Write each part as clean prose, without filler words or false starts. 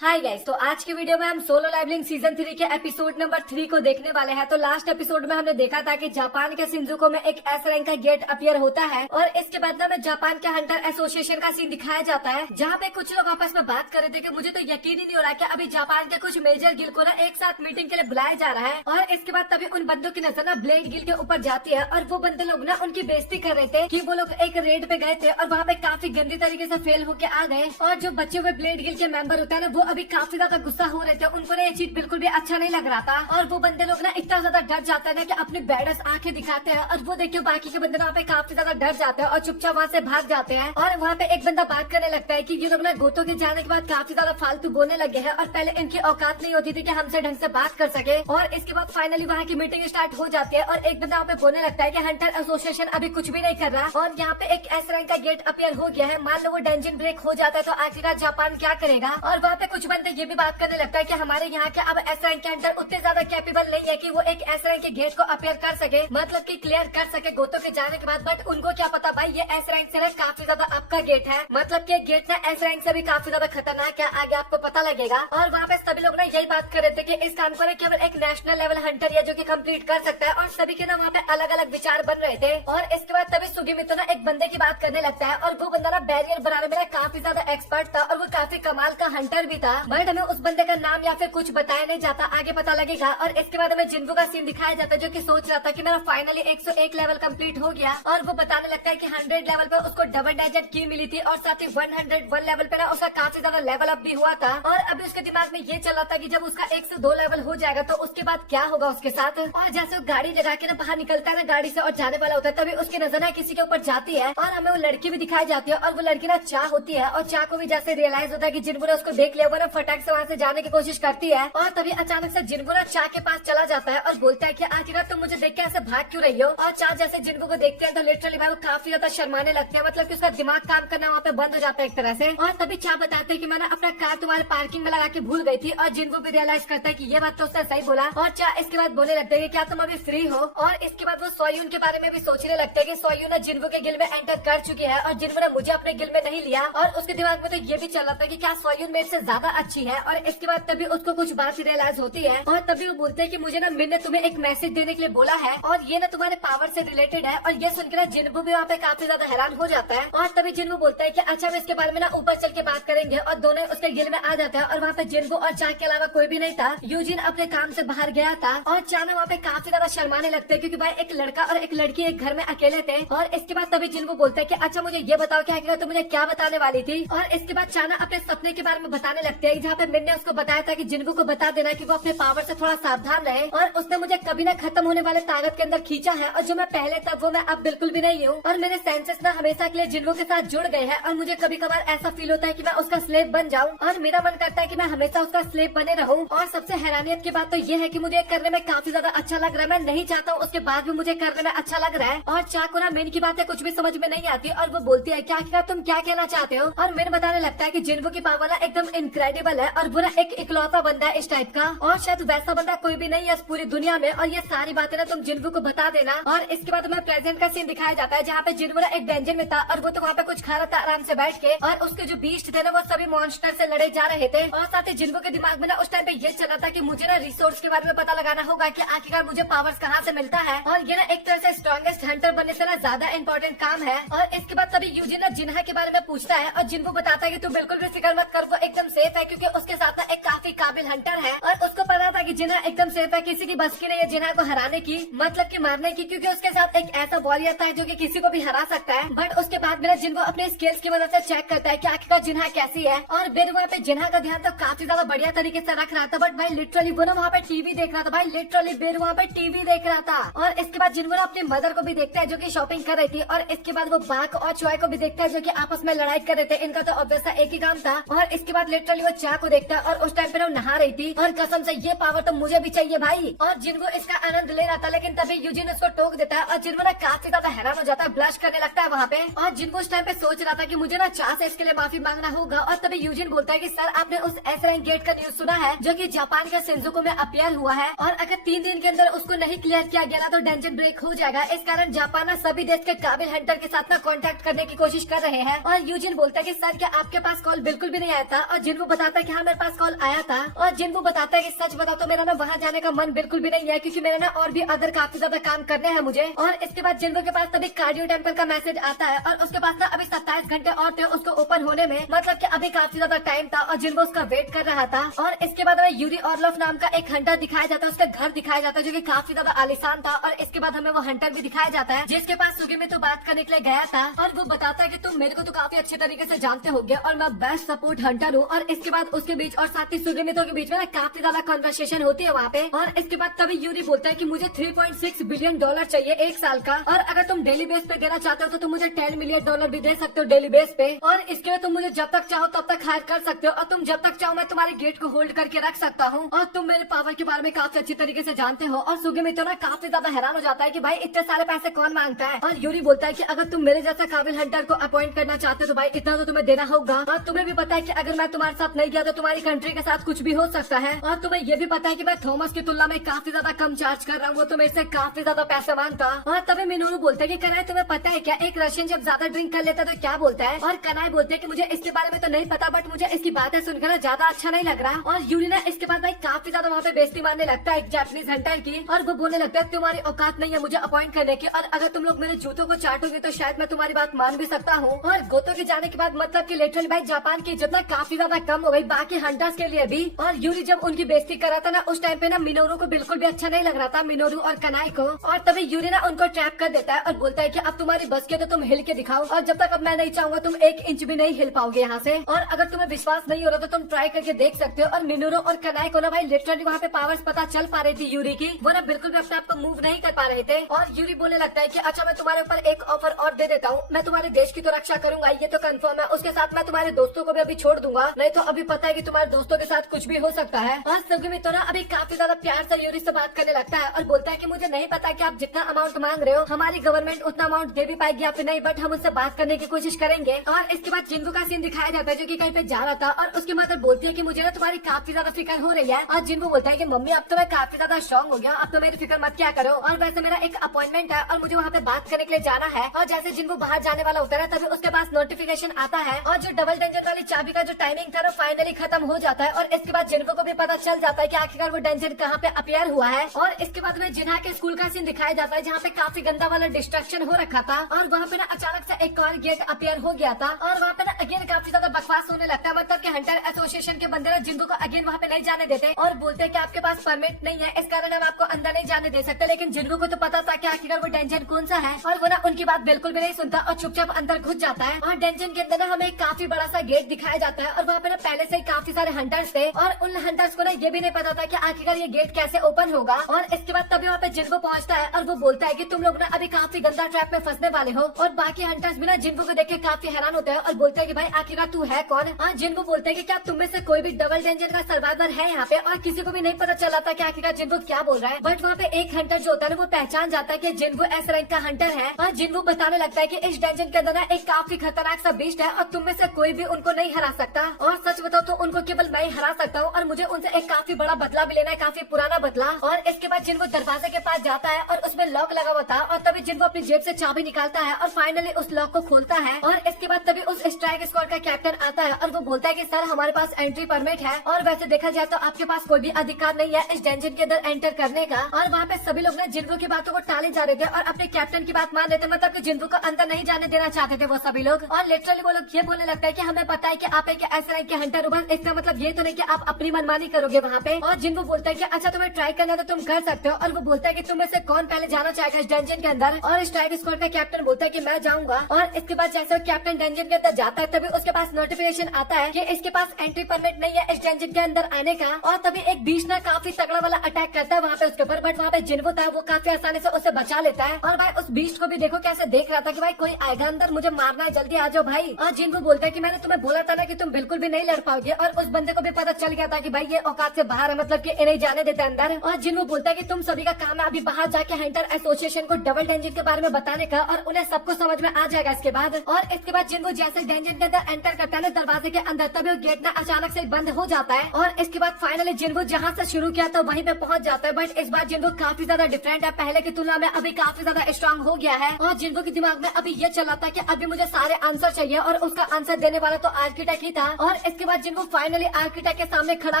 Hi guys, तो आज की वीडियो में हम सोलो लेवलिंग सीजन 3 के एपिसोड नंबर 3 को देखने वाले हैं। तो लास्ट एपिसोड में हमने देखा था कि जापान के शिंजुको में एक एस रैंक का गेट अपीयर होता है और इसके बाद में हमें जापान के हंटर एसोसिएशन का सीन दिखाया जाता है, जहाँ पे कुछ लोग आपस में बात कर रहे थे कि मुझे तो यकीन ही नहीं हो रहा कि अभी जापान के कुछ मेजर गिल को ना एक साथ मीटिंग के लिए बुलाया जा रहा है। और इसके बाद तभी उन बंदों की नजर ना ब्लेड गिल के ऊपर जाती है और वो बंदे लोग ना उनकी बेइज्जती कर रहे थे कि वो लोग एक रेड पे गए थे और वहाँ पे काफी गंदी तरीके से फेल होके आ गए। और जो बचे हुए ब्लेड गिल के मेंबर होते हैं ना, वो अभी काफी ज्यादा गुस्सा हो रहे थे। उनको ये चीज बिल्कुल भी अच्छा नहीं लग रहा था और वो बंदे लोग ना इतना ज्यादा डर जाते हैं ना कि अपनी बैडस आंखें दिखाते हैं। और वो देखिए बाकी के बंदे वहाँ पे काफी ज्यादा डर जाते हैं और चुपचाप वहाँ से भाग जाते हैं। और वहाँ पे एक बंदा बात करने लगता है कि ये लोग ना गोतो के जाने के बाद काफी ज्यादा फालतू बोलने लगे हैं और पहले इनकी औकात नहीं होती थी कि हमसे ढंग से बात कर सके। और इसके बाद फाइनली वहाँ की मीटिंग स्टार्ट हो जाती है और एक बंदा वहाँ पे बोलने लगता है कि हंटर एसोसिएशन अभी कुछ भी नहीं कर रहा और यहाँ पे एक एस रैंक का गेट अपीयर हो गया है। मान लो वो डंजन ब्रेक हो जाता है तो आखिरकार जापान क्या करेगा। और वहाँ पे कुछ बंदे ये भी बात करने लगता है कि हमारे यहाँ के अब एस रैंक के हंटर उतने ज्यादा कैपेबल नहीं है कि वो एक एस रैंक के गेट को अपीयर कर सके, मतलब कि क्लियर कर सके गोतो के जाने के बाद। बट उनको क्या पता भाई, ये एस रैंक से ना काफी ज्यादा अप का गेट है, मतलब कि गेट ना एस रैंक से भी काफी ज्यादा खतरनाक है, आगे आपको पता लगेगा। और वहाँ पे सभी लोग ना यही बात कर रहे थे कि इस काम को ना केवल एक नेशनल लेवल हंटर या जो कि कंप्लीट कर सकता है। और सभी के ना वहाँ पे अलग अलग विचार बन रहे थे। और इसके बाद तभी सुगिमितो ना एक बंदे की बात करने लगता है और वो बंदा ना बैरियर बनाने में ना काफी ज्यादा एक्सपर्ट था और वो काफी कमाल का हंटर भी था। बट हमें उस बंदे का नाम या फिर कुछ बताया नहीं जाता, आगे पता लगेगा। और इसके बाद हमें जिन्वू का सीन दिखाया जाता है जो कि सोच रहा था कि मेरा फाइनली 101 लेवल कंप्लीट हो गया। और वो बताने लगता है कि 100 लेवल पे उसको डबल डाइजेट की मिली थी और साथ ही 101 लेवल पे ना उसका काफी ज्यादा लेवल अप भी हुआ था। और अभी उसके दिमाग में ये चल रहा था कि जब उसका 102 लेवल हो जाएगा तो उसके बाद क्या होगा उसके साथ। और जैसे वो गाड़ी लगा के ना बाहर निकलता है ना गाड़ी से और जाने वाला होता है, तभी उसकी नजर ना किसी के ऊपर जाती है और हमें वो लड़की भी दिखाई जाती है। और वो लड़की ना चाह होती है और चाह को भी जैसे रियलाइज होता है कि जिन्वू ने उसको देख लिया, वो ना फटाक से वहाँ से जाने की कोशिश करती है। और तभी अचानक से जिन्वू ना चाह के पास चला जाता है और बोलता है कि आखिर तुम मुझे देख के ऐसे भाग क्यों रही हो। और चाह जैसे जिन्वू को देखते हैं तो लिटरली भाई वो काफी ज्यादा शर्माने लगते हैं, मतलब कि उसका दिमाग काम करना वहाँ पे बंद हो जाता है एक तरह से। और तभी चाह बताते हैं कि मैंने अपना कार तुम्हारे पार्किंग में लगा के भूल गई थी। और जिन्वू भी रियलाइज करता है कि ये बात तो उसने सही बोला। और चाह इसके बाद बोलने लगते हैं कि क्या तुम अभी फ्री हो। और इसके बाद वो सोयून के बारे में भी सोचने लगते हैं कि सोयून जिन्वू के गिल में एंटर कर चुकी है और जिन्वू ने मुझे अपने गिल में नहीं लिया। और उसके दिमाग में तो ये भी चल रहा था कि क्या सोयून मेरे से ज्यादा अच्छी है। और इसके बाद तभी उसको कुछ बात रियलाइज होती है और तभी वो बोलते हैं कि मुझे ना मिन ने तुम्हें एक मैसेज देने के लिए बोला है और ये ना तुम्हारे पावर से रिलेटेड है। और ये सुनकर ना जिन्वू भी वहाँ पे काफी ज्यादा हैरान हो जाता है। और तभी जिन्वू बोलता है कि अच्छा हम इसके बारे में ना ऊपर चल के बात करेंगे। और दोनों उसके गिल में आ जाते हैं और वहाँ पे जिन्वू और चाह के अलावा कोई भी नहीं था। यूजिन अपने काम से बाहर गया था और चाह ना वहाँ पे काफी ज्यादा शर्माने लगते हैं क्योंकि भाई एक लड़का और एक लड़की एक घर में अकेले थे। और इसके बाद तभी जिन्वू बोलता है कि अच्छा मुझे ये बताओ क्या तुम मुझे क्या बताने वाली थी। और इसके बाद चाह ना अपने सपने के बारे में बताने लगते हैं, जहाँ पे मिन ने उसको बताया था कि जिन्वू को बता देना कि वो अपने पावर से थोड़ा सावधान रहे। और उसने मुझे कभी ना खत्म होने वाले ताकत के अंदर खींचा है और जो मैं पहले था वो मैं अब बिल्कुल भी नहीं हूँ। और मेरे सेंसेस ना हमेशा के लिए जिन्वू के साथ जुड़ गए हैं और मुझे कभी कभार ऐसा फील होता है कि मैं उसका स्लेव बन जाऊँ और मेरा मन करता है कि मैं हमेशा उसका स्लेव बने रहूँ। और सबसे हैरानियत की बात तो ये है कि मुझे करने में काफी ज्यादा अच्छा लग रहा है, मैं नहीं चाहता हूँ उसके बाद भी मुझे करने में अच्छा लग रहा है। और चाह को ना मेन की बातें कुछ भी समझ में नहीं आती और वो बोलती है क्या तुम क्या कहना चाहते हो। और मेन बताने लगता है कि जिन्वू की पावर ना एकदम इनक्रेडिबल है और वो ना एक इकलौता बंदा है इस टाइप का और शायद वैसा बंदा कोई भी नहीं है इस पूरी दुनिया में। और ये सारी बातें ना तुम जिन्वू को बता देना। और इसके बाद हमें प्रेजेंट का सीन दिखाया जाता है जहाँ पे जिन्वू ना एक डेंजन में था और वो तो वहाँ पे कुछ खा रहा था आराम से बैठ के। और उसके जो बीस्ट थे ना वो सभी मॉन्स्टर से लड़े जा रहे थे। और साथ ही जिन्वू के दिमाग में ना उस टाइम पे ये चल रहा था कि मुझे ना रिसोर्स के बारे में पता लगाना होगा कि आखिरकार मुझे पावर्स कहाँ से मिलता है। और ये ना एक तरह से स्ट्रॉन्गेस्ट हंटर बनने से ना ज्यादा इम्पोर्टेंट काम है। और इसके बाद तभी यूजिन ना जिन्हा के बारे में पूछता है और जिन्वू बताता है कि तू बिल्कुल भी फिक्र मत कर, वो एकदम सेफ है क्योंकि उसके साथ ना एक काफी काबिल हंटर है। और उसको पता था कि जिन्हा एकदम सेफ है, किसी की बस की नहीं है जिन्हा को हराने की, मतलब कि मारने की, क्योंकि उसके साथ एक ऐसा वॉरियर था जो कि किसी को भी हरा सकता है। बट उसके बाद मेरा जिन्वू अपने स्किल्स की मदद से चेक करता है कि आखिरकार जिन्हा कैसी है। और फिर वहाँ पे जिन्हा का ध्यान तो काफी ज्यादा बढ़िया तरीके से रख रहा था। बट भाई लिटरली वो ना वहाँ पे टीवी देख रहा था, भाई लिटरली बेर वहाँ पे टीवी देख रहा था। और इसके बाद जिन्वू ना अपनी मदर को भी देखता है जो कि शॉपिंग कर रही थी। और इसके बाद वो बाक और चुआई को भी देखता है जो कि आपस में लड़ाई कर रहे थे। इनका तो ऑब्वियस एक ही काम था। और इसके बाद लिटरली वो चाह को देखता है और उस टाइम टाइम पे वो नहा रही थी और कसम से ये पावर तो मुझे भी चाहिए भाई। और जिनको इसका आनंद ले रहा था, लेकिन तभी यूजिन उसको टोक देता है और जिनको ना काफी ज्यादा हैरान हो जाता है, ब्लश करने लगता है वहाँ पे। और जिनको उस टाइम पे सोच रहा था कि मुझे ना चाह से इसके लिए माफी मांगना होगा। और तभी यूजिन बोलता है कि सर आपने उस एस रैंक गेट का न्यूज सुना है जो कि जापान के शिंजुकू में अपियर हुआ है, और अगर 3 दिन के अंदर उसको नहीं क्लियर किया गया ना तो डेंजन ब्रेक हो जाएगा। इस कारण जापान ना सभी देश के काबिल हंटर के साथ ना कांटेक्ट करने की कोशिश कर रहे हैं। और यूजिन बोलता है कि सर क्या आपके पास कॉल बिल्कुल भी नहीं आया था? और जिनको बताता है कि हाँ मेरे पास कॉल आया था। और जिनको बताता है कि सच बताओ तो मेरा ना वहाँ जाने का मन बिल्कुल भी नहीं है, क्योंकि मेरा ना और भी अदर काफी ज्यादा काम करने हैं मुझे। और इसके बाद जिनको के पास तभी कार्डियो टेम्पल का मैसेज आता है और उसके पास ना अभी 27 घंटे और थे उसको ओपन होने में, मतलब कि अभी काफी ज्यादा टाइम था और जिनको उसका वेट कर रहा था। और इसके बाद हमें यूरी ऑर्लोफ नाम का एक हंटर दिखाया जाता है, उसका घर दिखाया जाता है जो कि काफी ज्यादा आलिशान था। और इसके बाद हमें वो हंटर भी दिखाया जाता है जिसके पास सुगी में तो बात करने के लिए गया था, और वो बताता है कि तुम मेरे को तो काफी अच्छे तरीके से जानते होगे और मैं बेस्ट सपोर्ट हंटर हूँ। और इसके बाद उसके बीच और साथ ही सुगी में के बीच में ना काफी ज्यादा कन्वर्सेशन होती है वहाँ पे। और इसके बाद तभी यूरी बोलता है कि मुझे 3.6 बिलियन डॉलर चाहिए 1 साल का, और अगर तुम डेली बेस पे देना चाहते हो तो तुम मुझे 10 मिलियन डॉलर भी दे सकते हो डेली बेस पे, और इसके लिए तुम मुझे जब तक चाहो तब तक हायर कर सकते हो, और तुम जब तक चाहो मैं तुम्हारे गेट को होल्ड करके रख सकता हूँ। और तुम मेरे पावर के बारे में काफी अच्छी तरीके से जानते हो। और सुगी में तो ना काफी ज्यादा हैरान हो जाता है कि भाई इतने सारे पैसे कौन मांगता है। और यूरी बोलता है कि अगर तुम मेरे जैसा काबिल हंटर को अपॉइंट करना चाहते हो तो भाई इतना तो तुम्हें देना होगा। और तुम्हें भी पता है कि अगर मैं तुम्हारे साथ नहीं गया तो तुम्हारी कंट्री के साथ कुछ भी हो सकता है। और तुम्हें ये भी पता है कि मैं थॉमस की तुलना में काफी ज्यादा कम चार्ज कर रहा हूँ, वो तो मेरे से काफी ज्यादा पैसे मांगता। और तभी मिनोरू बोलता है कि कनाई तुम्हें पता है क्या एक रशियन जब ज्यादा ड्रिंक कर लेता है तो क्या बोलता है? और कनाई बोलते है कि मुझे इसके बारे में तो नहीं पता, बट मुझे इसकी बातें सुनकर ना ज्यादा अच्छा नहीं लग रहा। और यूरी ना इसके बाद भाई काफी ज्यादा वहाँ पे बेइज्जती मारने लगता है एक जापानीज हंटर की, और वो बोलने लगता है तुम्हारी औकात नहीं है मुझे अपॉइंट करने की, और अगर तुम लोग मेरे जूतों को चाटोगे तो शायद मैं तुम्हारी बात मान भी सकता हूँ। और गोतो के जाने के बाद मतलब कि लिटरली भाई जापान की इज्जत ना काफी ज्यादा कम हो गई बाकी हंटर्स के लिए भी। और यूरी जब उनकी बेइज्जती कर रहा था ना उस टाइम पे ना मिनोरू को बिल्कुल भी अच्छा नहीं लग रहा था, मिनोरू और कनाई को। और तभी यूरी ना उनको ट्रैप कर देता है और बोलता है कि अब तुम्हारी बस के तो तुम हिल के दिखाओ, और जब तक अब मैं नहीं चाहूंगा तुम 1 इंच भी नहीं हिल पाओगे यहाँ से। और अगर तुम्हें विश्वास नहीं हो रहा तो तुम ट्राई करके देख सकते हो। और मिनोरू और कनाई को ना भाई लिटरली वहाँ पे पावर्स पता चल पा रही थी यूरी की, वो ना बिल्कुल भी अपने आप को मूव नहीं कर पा रहे थे। और यूरी बोलने लगता है कि अच्छा मैं तुम्हारे ऊपर एक ऑफर और दे देता हूँ, मैं तुम्हारे देश की तो रक्षा करूंगा ये तो कंफर्म है, उसके साथ मैं तुम्हारे दोस्तों को भी अभी छोड़ दूंगा, नहीं तो अभी पता है कि तुम्हारे दोस्तों के साथ कुछ भी हो सकता है। और सुगी में तो ना अभी काफी ज्यादा प्यार से यूरी से बात करने लगता है और बोलता है कि मुझे नहीं पता कि आप जितना अमाउंट मांग रहे हो हमारी गवर्नमेंट उतना अमाउंट दे भी पाएगी या फिर नहीं, बट हम उससे बात करने की कोशिश करेंगे। और इसके बाद जिनको का सीन दिखाया जाता है जो कि कहीं पे जा रहा था, और उसकी मदर बोलती है कि मुझे ना तुम्हारी काफी ज्यादा फिक्र हो रही है। और जिनको बोलता है कि मम्मी अब तो मैं काफी ज्यादा स्ट्रॉन्ग हो गया, अब तो मेरी फिक्र मत क्या करो, और वैसे मेरा एक अपॉइंटमेंट है और मुझे वहाँ पे बात करने के लिए जाना है। और जैसे जिनको बाहर जाने वाला होता है तभी उसके पास नोटिफिकेशन आता है, और जो डबल डेंजर वाली चाबी का जो टाइमिंग था वो फाइनली खत्म हो जाता है। और इसके बाद जिनको को भी पता चल जाता है कि आखिरकार वो डेंजर कहाँ पे अपियर हुआ है। और इसके बाद में जिन्हा के स्कूल का सीन दिखाया जाता है जहाँ पे काफी गंदा वाला डिस्ट्रक्शन हो रखा था, और वहाँ पे ना अचानक से एक और गेट अपियर हो गया था, और वहाँ पे ना अगेन काफी ज्यादा बकवास होने लगता है, मतलब कि हंटर एसोसिएशन के बंदे ना जिनको को अगेन वहाँ पे नहीं जाने देते और बोलते हैं कि आपके पास परमिट नहीं है, इस कारण हम आपको अंदर नहीं जाने दे सकते। लेकिन जिनको को तो पता था कि आखिरकार वो डेंजर कौन सा है, और वो ना उनकी बात बिल्कुल भी नहीं सुनता और चुपचाप अंदर घुस जाता है। और डेंजन के अंदर ना हमें काफी बड़ा सा गेट दिखाया जाता है, और वहाँ पे ना पहले से ही काफी सारे हंटर्स थे, और उन हंटर्स को ना ये भी नहीं पता था कि आखिरकार ये गेट कैसे ओपन होगा। और इसके बाद तभी वहाँ पे जिनको पहुँचता है और वो बोलता है कि तुम लोग ना अभी काफी गंदा ट्रैप में फंसने वाले हो। और बाकी हंटर्स भी ना जिनको को देख के काफी हैरान होते हैं और बोलते हैं कि भाई आखिरकार तू है कौन। हाँ जिनको बोलते हैं कि क्या तुम में से कोई भी डबल डेंजर का सर्वाइवर है यहाँ पे, और किसी को भी नहीं पता चला था कि आखिरकार जिनको क्या बोल रहा है। बट वहाँ पे एक हंटर जो होता है वो पहचान जाता है कि जिनको एस रैंक का हंटर है, और जिनको बताने लगता है कि इस डेंजन के अंदर ना एक काफी खतरनाक सा बीस्ट है और तुम में से कोई भी उनको नहीं हरा सकता, और सच बताओ तो उनको केवल मैं ही हरा सकता हूँ, और मुझे उनसे एक काफी बड़ा बदला भी लेना है, काफी पुराना बदला। और इसके बाद जिनको दरवाजे के पास जाता है और उसमें लॉक लगा हुआ था, और तभी जिनको अपनी जेब से चाबी निकालता है और फाइनली उस लॉक को खोलता है। और इसके बाद तभी उस स्ट्राइक स्क्वाड का कैप्टन आता है और वो बोलता है कि सर हमारे पास एंट्री परमिट है, और वैसे देखा जाए तो आपके पास कोई भी अधिकार नहीं है इस डेंजन के अंदर एंटर करने का। और वहाँ पे सभी लोग ने जिनको की बातों को टाले जा रहे थे और अपने कैप्टन की बात मान रहे थे, मतलब कि जिनको को अंदर नहीं जाने देना चाहते थे वो सभी लोग। और लिटरली वो लोग ये बोलने लगता है कि हमें पता है कि आप एक ऐसा रैंक के हंटर हो, बस इसका मतलब ये तो नहीं कि आप अपनी मनमानी करोगे वहाँ पे। और जिनको बोलता है कि अच्छा तुम्हें ट्राई करना तो तुम कर सकते हो, और वो बोलता है कि तुम में से कौन पहले जाना चाहेगा इस डेंजन के अंदर। और स्ट्राइक स्क्वाड का कैप्टन बोलता है कि मैं जाऊंगा। और इसके बाद जैसे कैप्टन डेंजन के अंदर जाता है तभी उसके पास नोटिफिकेशन आता है कि इसके पास एंट्री परमिट नहीं है इस डेंजन के अंदर आने का। और तभी एक बीच ना काफी तगड़ा वाला अटैक करता है वहाँ पे उसके ऊपर, बट वहाँ पे जिनको था वो काफी आसानी से उसे बचा लेता है। और भाई उस बीस्ट को भी देखो कैसे देख रहा था कि भाई कोई आएगा अंदर, मुझे मारना है, जल्दी आ जाओ भाई। और जिनको बोलता है कि मैंने तुम्हें बोला था ना कि तुम बिल्कुल भी नहीं लड़ पाओगे, और उस बंदे को भी पता चल गया था कि भाई ये औकात से बाहर है, मतलब कि इन्हें जाने देते अंदर। और जिन्हों बोलता है कि तुम सभी का काम है अभी बाहर जाके हंटर एसोसिएशन को डबल डेंजन के बारे में बताने का, और उन्हें सब कुछ समझ में आ जाएगा इसके बाद। और इसके बाद जिन्हों जैसे डेंजन के अंदर एंटर करता है ना दरवाजे के अंदर, तभी वो गेट ना अचानक से बंद हो जाता है। और इसके बाद फाइनली जिन्हों जहाँ से शुरू किया था वहीं पे पहुंच जाता है। बट इस बार जिन्हों काफी ज्यादा डिफरेंट है, पहले की तुलना में अभी काफी ज्यादा स्ट्रांग हो गया है। और जिन्हों के दिमाग में अभी ये चला था कि अभी मुझे सारे आंसर चाहिए, और उसका आंसर देने वाला तो आर्किटेक्ट ही था। और इसके बाद जिन्हों फाइनली आर्किटेक्ट के सामने खड़ा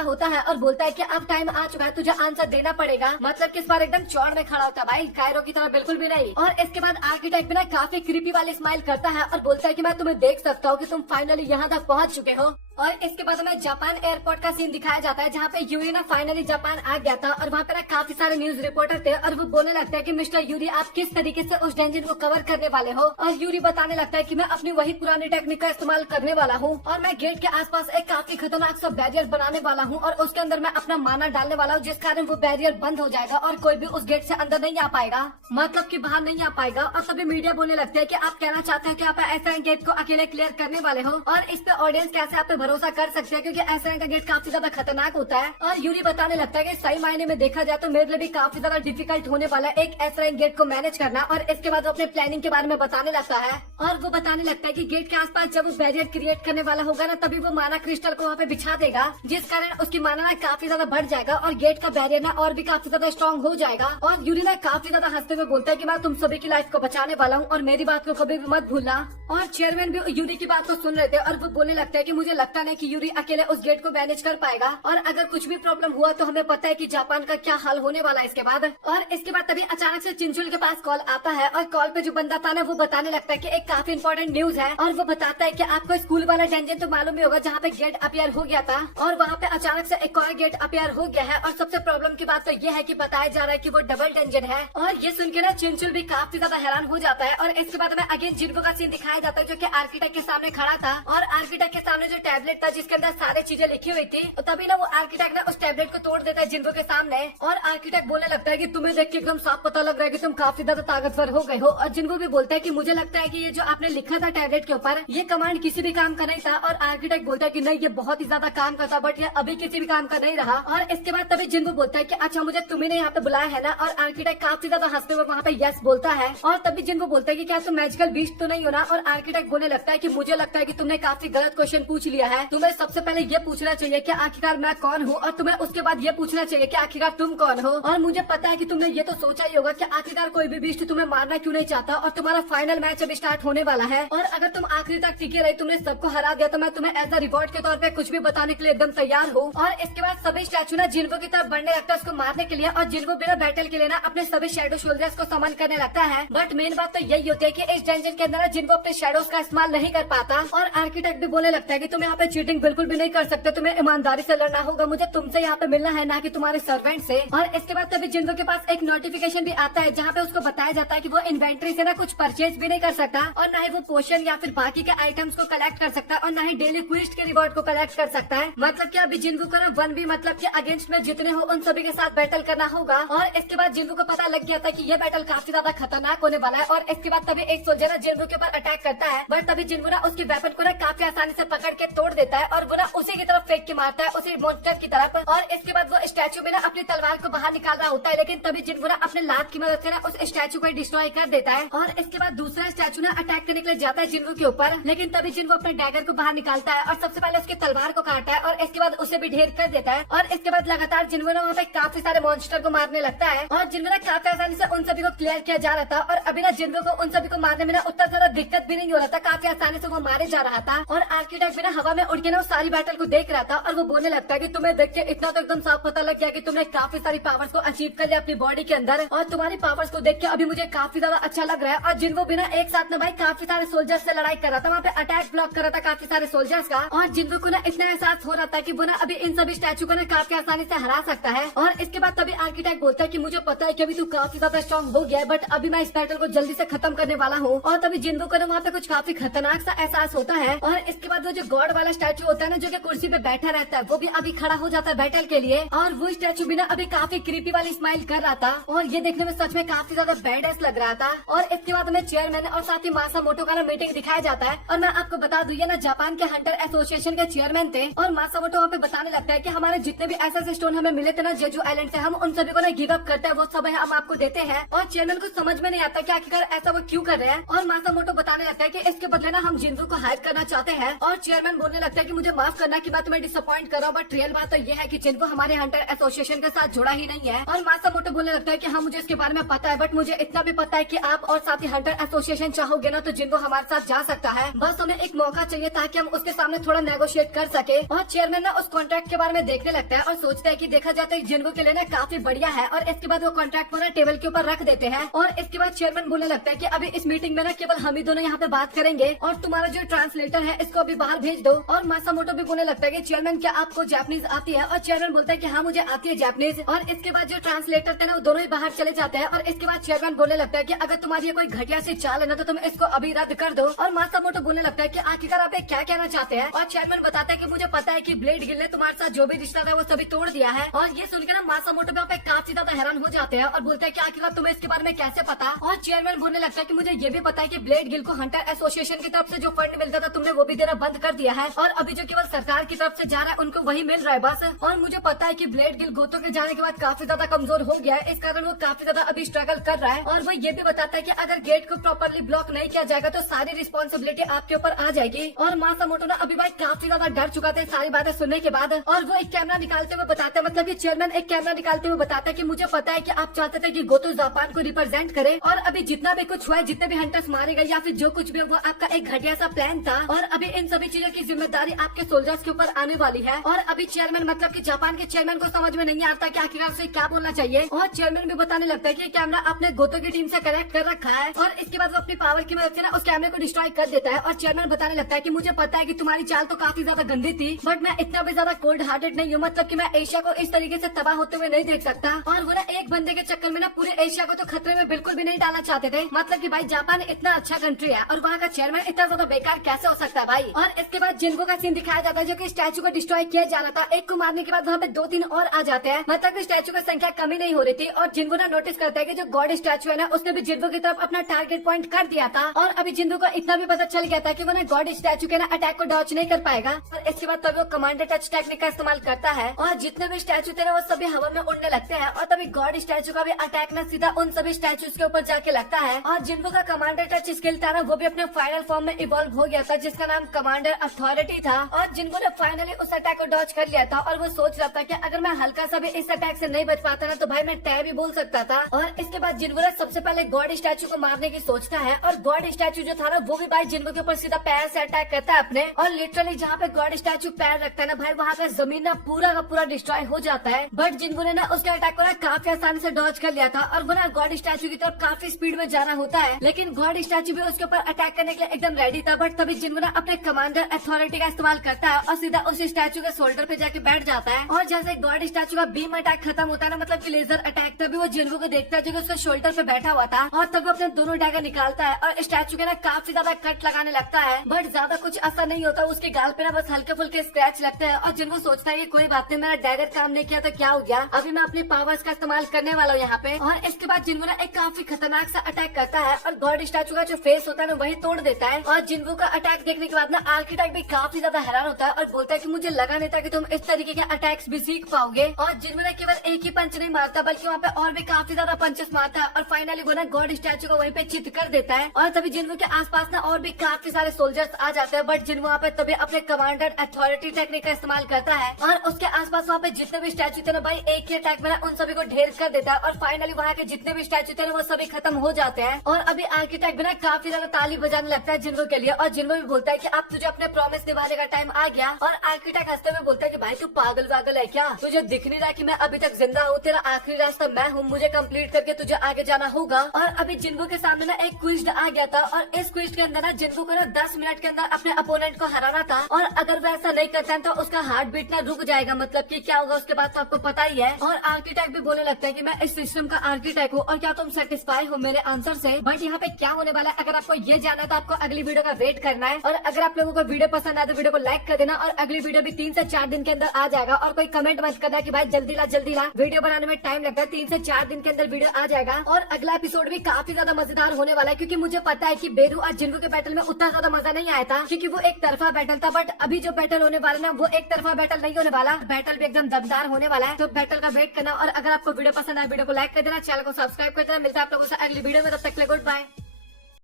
होता है और बोलता है कि अब टाइम आ चुका है, तुझे आंसर देना पड़ेगा। मतलब किस बार एकदम चौड़ में खड़ा होता है भाई, कायरो की तरह बिल्कुल भी नहीं। और इसके बाद आर्किटेक्ट भी ना काफी क्रीपी वाली स्माइल करता है और बोलता है कि मैं तुम्हें देख सकता हूँ कि तुम फाइनली यहाँ तक पहुँच चुके हो। और इसके बाद हमें जापान एयरपोर्ट का सीन दिखाया जाता है, जहाँ पे यूरी ना फाइनली जापान आ गया था। और वहाँ पे ना काफी सारे न्यूज रिपोर्टर थे और वो बोलने लगता है कि मिस्टर यूरी आप किस तरीके से उस डेंजन को कवर करने वाले हो। और यूरी बताने लगता है कि मैं अपनी वही पुरानी टेक्निक का इस्तेमाल करने वाला हूँ, और मैं गेट के आसपास एक काफी खतरनाक सा बैरियर बनाने वाला हूँ, और उसके अंदर मैं अपना माना डालने वाला हूँ, जिस कारण वो बैरियर बंद हो जाएगा और कोई भी उस गेट से अंदर नहीं आ पाएगा, मतलब कि बाहर नहीं आ पाएगा। और तभी मीडिया बोलने लगते हैं कि आप कहना चाहते हो कि आप ऐसा गेट को अकेले क्लियर करने वाले हो, और इस पे ऑडियंस कैसे आप पे भरोसा कर सकते हैं, क्योंकि ऐसा का गेट काफी ज्यादा खतरनाक होता है। और यूरी बताने लगता है कि सही मायने में देखा जाए तो मेरे लिए भी काफी ज्यादा डिफिकल्ट होने वाला है एक ऐसा गेट को मैनेज करना। और इसके बाद वो अपने प्लानिंग के बारे में बताने लगता है, और वो बताने लगता है कि गेट के आसपास जब वो बैरियर क्रिएट करने वाला होगा ना, तभी वो माना क्रिस्टल को वहाँ पे बिछा देगा, जिस कारण उसकी माना ना काफी ज्यादा बढ़ जाएगा और गेट का बैरियर ना और भी काफी ज्यादा स्ट्रॉन्ग हो जाएगा। और यूरी ना काफी ज्यादा हंसते हुए बोलता है कि मैं तुम सभी की लाइफ को बचाने वाला हूँ और मेरी बात को कभी भी मत भूलना। और चेयरमैन भी यूरी की बात को सुन रहे थे और वो बोलने लगता है कि मुझे लगता नहीं कि यूरी अकेले उस गेट को मैनेज कर पाएगा, और अगर कुछ भी प्रॉब्लम हुआ तो हमें पता है कि जापान का क्या हाल होने वाला है इसके बाद। और इसके बाद तभी अचानक से चिंचुल के पास कॉल आता है, और कॉल पे जो बंदा था ना वो बताने लगता है कि एक काफी इंपॉर्टेंट न्यूज है। और वो बताता है कि आपको स्कूल वाला डेंजन तो मालूम ही होगा जहाँ पे गेट अपियर हो गया था, और वहाँ पे अचानक से एक और गेट अपियर हो गया है। और सबसे प्रॉब्लम की बात तो ये है कि बताया जा रहा है कि वो डबल डेंजन है। और ये सुन के ना चिंचुल भी काफी ज्यादा हैरान हो जाता है। और इसके बाद हमें अगेन जिनको का सीन दिखाया जाता है, जो कि आर्किटेक्ट के सामने खड़ा था, और आर्किटेक्ट के सामने जो टैबलेट था जिसके अंदर सारी चीजें लिखी हुई थी, तभी ना वो आर्किटेक्ट ना उस टैबलेट को तोड़ देता है जिनको के सामने। और आर्किटेक्ट बोलने लगता है कि तुम्हें देख के एकदम साफ पता लग रहा है कि तुम काफी ज्यादा ताकतवर हो गए हो। और जिनको भी बोलता है कि मुझे लगता है कि ये जो आपने लिखा था टैबलेट के ऊपर, ये कमांड किसी भी काम का नहीं था। और आर्किटेक्ट बोलता है कि नहीं, ये बहुत ही ज्यादा काम का था, बट ये अभी किसी भी काम का नहीं रहा। और इसके बाद तभी जिनको बोलता है कि अच्छा मुझे तुम्ही ने यहाँ पे बुलाया है ना। और आर्किटेक्ट काफी ज्यादा हंसते हुए वहाँ पे यस बोलता है। और तभी जिनको बोलता है कि क्या तुम मैजिकल बीस्ट तो नहीं हो ना। और आर्किटेक्ट बोलने लगता है कि मुझे लगता है कि तुमने काफी गलत क्वेश्चन पूछ लिया है, तुम्हें सबसे पहले ये पूछना चाहिए कि आखिरकार मैं कौन हूँ, और तुम्हें उसके बाद ये पूछना चाहिए कि आखिरकार तुम कौन हो। और मुझे पता है कि तुमने ये तो सोचा ही होगा कि आखिरकार कोई भी बीस्ट तुम्हें मारना क्यों नहीं चाहता, और तुम्हारा फाइनल मैच अभी स्टार्ट होने वाला है। और अगर तुम आखिरी तक टिके रहे, तुमने सबको हरा दिया, तो मैं तुम्हें एज अ रिवॉर्ड के तौर पे कुछ भी बताने के लिए एकदम तैयार हूँ। और इसके बाद सभी स्टैचू ना जिनको की तरफ बढ़ने लगता है उसको मारने के लिए, और जिनको बिना बैटल के लिए ना अपने सभी शेडो शोल्जर्स को समन करने लगता है। बट मेन बात तो यही होती है कि इस डेंजन के अंदर जिनको अपने शेडोज का इस्तेमाल नहीं कर पाता। और आर्किटेक्ट भी बोलने लगता है कि तुम यहाँ पे चीटिंग बिल्कुल भी नहीं कर सकते, तुम्हें ईमानदारी से लड़ना होगा, मुझे तुमसे यहाँ पे मिलना है, ना कि तुम्हारे सर्वेंट से। और इसके बाद तभी जिनको के पास एक नोटिफिकेशन भी आता है, जहाँ पे उसको बताया जाता है कि वो इन्वेंट्री से ना कुछ परचेज भी नहीं कर सकता, और न ही वो पोशन या फिर बाकी के आइटम्स को कलेक्ट कर सकता, और न ही डेली क्विस्ट के रिवॉर्ड को कलेक्ट कर सकता है। मतलब कि अभी जिनको को ना 1v मतलब कि अगेंस्ट में जितने हो उन सभी के साथ बैटल करना होगा। और इसके बाद जिनको को पता लग गया था कि ये बैटल काफी ज्यादा खतरनाक होने वाला है। और इसके बाद तभी एक सोल्जर ना जिनको के ऊपर अटैक करता है, बट तभी जिनको ना उसके वेपन को ना काफी आसानी से पकड़ के तोड़ देता है, और वो ना उसी की तरफ फेंक के मारता है, उसी मॉन्स्टर की तरफ। और इसके बाद वो स्टैचू में ना अपनी तलवार को बाहर निकाल रहा होता है, लेकिन तभी जिनको ना अपने लात की मदद से ना उस स्टैचू को डिस्ट्रॉय कर देता है। और इसके बाद दूसरा स्टैचू ना अटैक करने के लिए जाता है जिनको के ऊपर, लेकिन तभी जिनको अपने डैगर को बाहर निकालता है और सबसे पहले उसकी तलवार को काटता है, और इसके बाद उसे भी ढेर कर देता है। और इसके बाद लगातार जिनको ना वहाँ पे काफी सारे मॉन्स्टर को मारने लगता है, और जिनको ना काफी आसानी से उन सभी को क्लियर किया जा रहा था। और अभी ना जिनको को उन सभी को मारने में ना उतना ज्यादा दिक्कत भी नहीं हो रहा था, काफी आसानी से वो मारे जा रहा था। और आर्किटेक्ट भी ना हवा में उड़ के ना उस सारी बैटल को देख रहा था, और वो बोलने लगता है कि तुम्हें देख के इतना तो एकदम साफ पता लग गया कि तुमने काफी सारी पावर्स को अचीव कर लिया अपनी बॉडी के अंदर, और तुम्हारी पावर्स को देख के अभी मुझे काफी ज्यादा अच्छा लग रहा है। और जिनको भी ना एक साथ ना भाई काफी सारे सोल्जर्स से लड़ाई कर रहा था, वहाँ पे अटैक ब्लॉक कर रहा था काफी सारे सोल्जर्स का। और जिनको को ना इतना एहसास हो रहा था कि वो ना अभी इन सभी स्टैचू को ना काफी आसानी से हरा सकता है। और इसके बाद तभी आर्किटेक्ट बोलता है कि मुझे पता है कि अभी तू काफी ज्यादा स्ट्रॉन्ग हो गया है, बट अभी मैं इस बैटल को जल्दी से खत्म करने वाला हूँ। और तभी जिनको को ना वहाँ पे कुछ काफी खतरनाक सा एहसास होता है। और इसके बाद वो जो गॉड वाला वाला स्टैचू होता है ना, जो कि कुर्सी पे बैठा रहता है, वो भी अभी खड़ा हो जाता है बैटल के लिए। और वो स्टैचू भी ना अभी काफी क्रीपी वाली स्माइल कर रहा था और ये देखने में सच में काफी ज्यादा बैडएस लग रहा था। और इसके बाद हमें चेयरमैन और साथ ही मासामोटो का ना मीटिंग दिखाया जाता है। और मैं आपको बता दूं, ये ना जापान के हंटर एसोसिएशन के चेयरमैन थे। और मासामोटो वहाँ पे बताने लगता है कि हमारे जितने भी एसएस स्टोन हमें मिले थे ना जेजू आइलैंड से, हम उन सभी को ना गिव अप करते हैं, वो सब हम आपको देते हैं। और चेयरमैन को समझ में नहीं आता कि आखिरकार ऐसा वो क्यों कर रहे हैं। और मासामोटो बताने लगता है कि इसके बदले ना हम जिंदू को हायर करना चाहते हैं। और चेयरमैन बोलने लगता है कि मुझे माफ करना कि मैं तुम्हें डिसअपॉइंट कर रहा हूँ, बट रियल बात तो ये है कि जिनको हमारे हंटर एसोसिएशन के साथ जुड़ा ही नहीं है। और मासामोटो बोलने लगता है कि हाँ मुझे इसके बारे में पता है, बट मुझे इतना भी पता है कि आप और साथ ही हंटर एसोसिएशन चाहोगे ना तो जिनको हमारे साथ जा सकता है। बस हमें एक मौका चाहिए ताकि हम उसके सामने थोड़ा नेगोशिएट कर सके। और चेयरमैन ना उस कॉन्ट्रैक्ट के बारे में देखने लगता है और सोचता है कि देखा जाता है जिनको के लिए ना काफी बढ़िया है। और इसके बाद वो कॉन्ट्रैक्ट को ना टेबल के ऊपर रख देते हैं। और इसके बाद चेयरमैन बोलने लगता है कि अभी इस मीटिंग में ना केवल हम ही दोनों यहाँ पे बात करेंगे और तुम्हारा जो ट्रांसलेटर है इसको अभी बाहर भेज दो। और मासामोटो भी बोलने लगता है कि चेयरमैन क्या आपको जापानीज आती है? और चेयरमैन बोलता है कि हाँ मुझे आती है जापानीज। और इसके बाद जो ट्रांसलेटर थे ना वो दोनों ही बाहर चले जाते हैं। और इसके बाद चेयरमैन बोलने लगता है कि अगर तुम्हारी ये कोई घटिया सी चाल है ना तो तुम इसको अभी रद्द कर दो। और मासामोटो बोलने लगता है कि आखिरकार आप क्या कहना चाहते हैं? और चेयरमैन बताता है कि मुझे पता है कि ब्लेड गिल ने तुम्हारे साथ जो भी रिश्ता था वो सभी तोड़ दिया है। और ये सुनकर ना मासामोटो पे काफी ज्यादा हैरान हो जाते हैं और बोलते हैं कि आखिरकार तुम्हें इसके बारे में कैसे पता? और चेयरमैन बोलने लगता है कि मुझे ये भी पता है कि ब्लेड गिल को हंटर एसोसिएशन की तरफ से जो फंड मिलता था तुमने वो भी देना बंद कर दिया है और अभी जो केवल सरकार की तरफ से जा रहा है उनको वही मिल रहा है बस। और मुझे पता है कि ब्लेड गिल गोतो के जाने के बाद काफी ज्यादा कमजोर हो गया है, इस कारण वो काफी ज्यादा अभी स्ट्रगल कर रहा है। और वो ये भी बताता है कि अगर गेट को प्रॉपरली ब्लॉक नहीं किया जाएगा तो सारी रिस्पॉन्सिबिलिटी आपके ऊपर आ जाएगी। और मासामोटो ना अभी भाई काफी ज्यादा डर चुका था सारी बातें सुनने के बाद। और वो एक कैमरा निकालते हुए बताते हैं, मतलब कि चेयरमैन एक कैमरा निकालते हुए बताता है कि मुझे पता है कि आप चाहते थे कि गोतो जापान को रिप्रेजेंट करे और अभी जितना भी कुछ हुआ है, जितने भी हंटर्स मारे गए या फिर जो कुछ भी हुआ, आपका एक घटिया सा प्लान था। और अभी इन सभी चीजों की जिम्मेदारी आपके सोल्जर्स के ऊपर आने वाली है। और अभी चेयरमैन मतलब कि जापान के चेयरमैन को समझ में नहीं आता कि आखिरकार से क्या बोलना चाहिए। और चेयरमैन भी बताने लगता है कि कैमरा आपने गोतो की टीम से कनेक्ट कर रखा है। और इसके बाद वो अपनी पावर की मदद से ना उस कैमरे को डिस्ट्रॉय कर देता है। और चेयरमैन बताने लगता है कि मुझे पता है कि तुम्हारी चाल तो काफी ज्यादा गंदी थी, बट मैं इतना भी ज्यादा कोल्ड हार्टेड नहीं हूँ, मतलब कि मैं एशिया को इस तरीके से तबाह होते हुए नहीं देख सकता। और वो ना एक बंदे के चक्कर में ना पूरे एशिया को तो खतरे में बिल्कुल भी नहीं डालना चाहते थे। मतलब कि भाई जापान इतना अच्छा कंट्री है और वहाँ का चेयरमैन इतना ज्यादा बेकार कैसे हो सकता है भाई। और इसके बाद जिनको का सीन दिखाया जाता है जो कि स्टैचू को डिस्ट्रॉय किया जा रहा था। एक को मारने के बाद वहाँ पे 2-3 और आ जाते हैं, मतलब कि स्टैचू की संख्या कमी नहीं हो रही थी। और जिनको ना नोटिस करता है कि जो गॉड स्टैचू है ना उसने भी जिनको की तरफ अपना टारगेट पॉइंट कर दिया था। और अभी जिनको को इतना भी पता चल गया था कि वो ना गॉड स्टैचू के ना अटैक को डॉच नहीं कर पाएगा। और इसके बाद तभी वो कमांडर टच टेक्निक का इस्तेमाल करता है और जितने भी स्टैचू थे ना वो सभी हवा में उड़ने लगते हैं। और तभी गॉड स्टैचू का भी अटैक ना सीधा उन सभी स्टैचूज के ऊपर जाके लगता है। और जिनको का कमांडर टच स्किल था ना वो भी अपने फाइनल फॉर्म में इवॉल्व हो गया था, जिसका नाम कमांडर अथॉरिटी था। और जिनको ने फाइनली उस अटैक को डॉच कर लिया था और वो सोच रहा था कि अगर मैं हल्का सा भी इस अटैक से नहीं बच पाता ना तो भाई मैं टै भी बोल सकता था। और इसके बाद जिनको ने सबसे पहले गॉड स्टैचू को मारने की सोचता है और गॉड स्टैचू जो था ना वो भी भाई जिनको के ऊपर सीधा पैर से अटैक करता है अपने। और लिटरली जहाँ पे गॉड स्टैचू पैर रखता है ना भाई वहाँ पे जमीन ना पूरा का पूरा डिस्ट्रॉय हो जाता है। बट जिनको ने ना उसके अटैक को ना काफी आसानी से डॉच कर लिया था और वो ना गॉड स्टैचू की तरफ काफी स्पीड में जाना होता है, लेकिन गॉड स्टैचू भी उसके ऊपर अटैक करने के लिए एकदम रेडी था। बट तभी जिनको ना अपने कमांडर अथॉरिटी का इस्तेमाल करता है और सीधा उस स्टैचू के शोल्डर पे जाके बैठ जाता है। और जैसे गॉड स्टैचू का बीम अटैक खत्म होता है ना, मतलब कि लेजर अटैक, तभी वो जिनको को देखता है जो कि उसके शोल्डर पे बैठा हुआ था और तभी अपने दोनों डैगर निकालता है और स्टैचू के ना काफी ज्यादा कट लगाने लगता है। बट ज्यादा कुछ असर नहीं होता, उसके गाल पे ना बस हल्के फुल्के स्क्रैच लगते हैं। और जिनको सोचता है कि कोई बात नहीं, मेरा डैगर काम नहीं किया तो क्या हो गया, अभी मैं अपनी पावर्स का इस्तेमाल करने वाला हूँ यहाँ पे। और इसके बाद जिनको ना एक काफी खतरनाक सा अटैक करता है और गॉड स्टैचू का जो फेस होता है ना वही तोड़ देता है। और जिनको का अटैक देखने के बाद ना आर्किटेक्ट भी काफी ज्यादा हैरान होता है और बोलता है कि मुझे लगा नहीं था कि तुम इस तरीके के अटैक्स भी सीख पाओगे। और जिनको ने केवल एक ही पंच नहीं मारता बल्कि वहाँ पे और भी काफी ज्यादा पंचेस मारता है और फाइनली वो ना गॉड स्टैचू को वहीं पे चित कर देता है। और तभी जिनको के आसपास ना और भी काफी सारे सोल्जर्स आ जाते हैं, बट जिन वहाँ पे तभी अपने कमांडर अथॉरिटी टेक्निक का इस्तेमाल करता है और उसके आसपास वहाँ पे जितने भी स्टैचू थे ना भाई एक ही अटैक में ना उन सभी को ढेर कर देता है। और फाइनली वहाँ के जितने भी स्टैचू थे ना वो सभी खत्म हो जाते हैं। और अभी आर्किटेक्ट भी ना काफी ज्यादा ताली बजाने लगता है जिनको के लिए और जिनको भी बोलता है कि अब तुझे अपने प्रॉमिस निभाने का टाइम आ गया। और आर्किटेक्ट हंसते हुए बोलता है कि भाई तू पागल वागल है क्या, तुझे दिख नहीं रहा कि मैं अभी तक जिंदा हूँ, तेरा आखिरी रास्ता मैं हूँ, मुझे कंप्लीट करके तुझे आगे जाना होगा। और अभी जिनको के सामने ना एक क्विज आ गया था और इस क्विज के अंदर ना जिनको को ना 10 मिनट के अंदर अपने अपोनेंट को हराना था और अगर वह ऐसा नहीं करता है तो उसका हार्ट बीट ना रुक जाएगा, मतलब कि क्या होगा उसके बाद तो आपको पता ही है। और आर्किटेक्ट भी बोलने लगता है कि मैं इस सिस्टम का आर्किटेक्ट हूँ और क्या तुम सेटिस्फाई हो मेरे आंसर से। बट यहाँ पे क्या होने वाला है अगर आपको ये जानना है तो आपको अगली वीडियो का वेट करना है। और अगर आप लोगों को वीडियो पसंद आए तो वीडियो को लाइक कर देना, और अगली वीडियो भी 3 से 4 दिन के अंदर आ जाएगा। और कोई कमेंट मत करना कि भाई जल्दी ला, वीडियो बनाने में टाइम लगता है, 3 से 4 दिन के अंदर वीडियो आ जाएगा। और अगला एपिसोड भी काफी ज्यादा मजेदार होने वाला है, क्योंकि मुझे पता है कि बेरू और जिंगू के बैटल में उतना ज्यादा मजा नहीं आया था, क्योंकि वो एक तरफा बैटल था। बट अभी जो बैटल होने वाला ना, वो एक तरफा बैटल नहीं होने वाला, बैटल भी एकदम दमदार होने वाला है। तो बैटल का वेट करना, और अगर आपको वीडियो पसंद आए वीडियो को लाइक कर देना, चैनल को सब्सक्राइब कर देना। मिलता है आप लोगों से अगली वीडियो में, तब तक के लिए गुड बाय।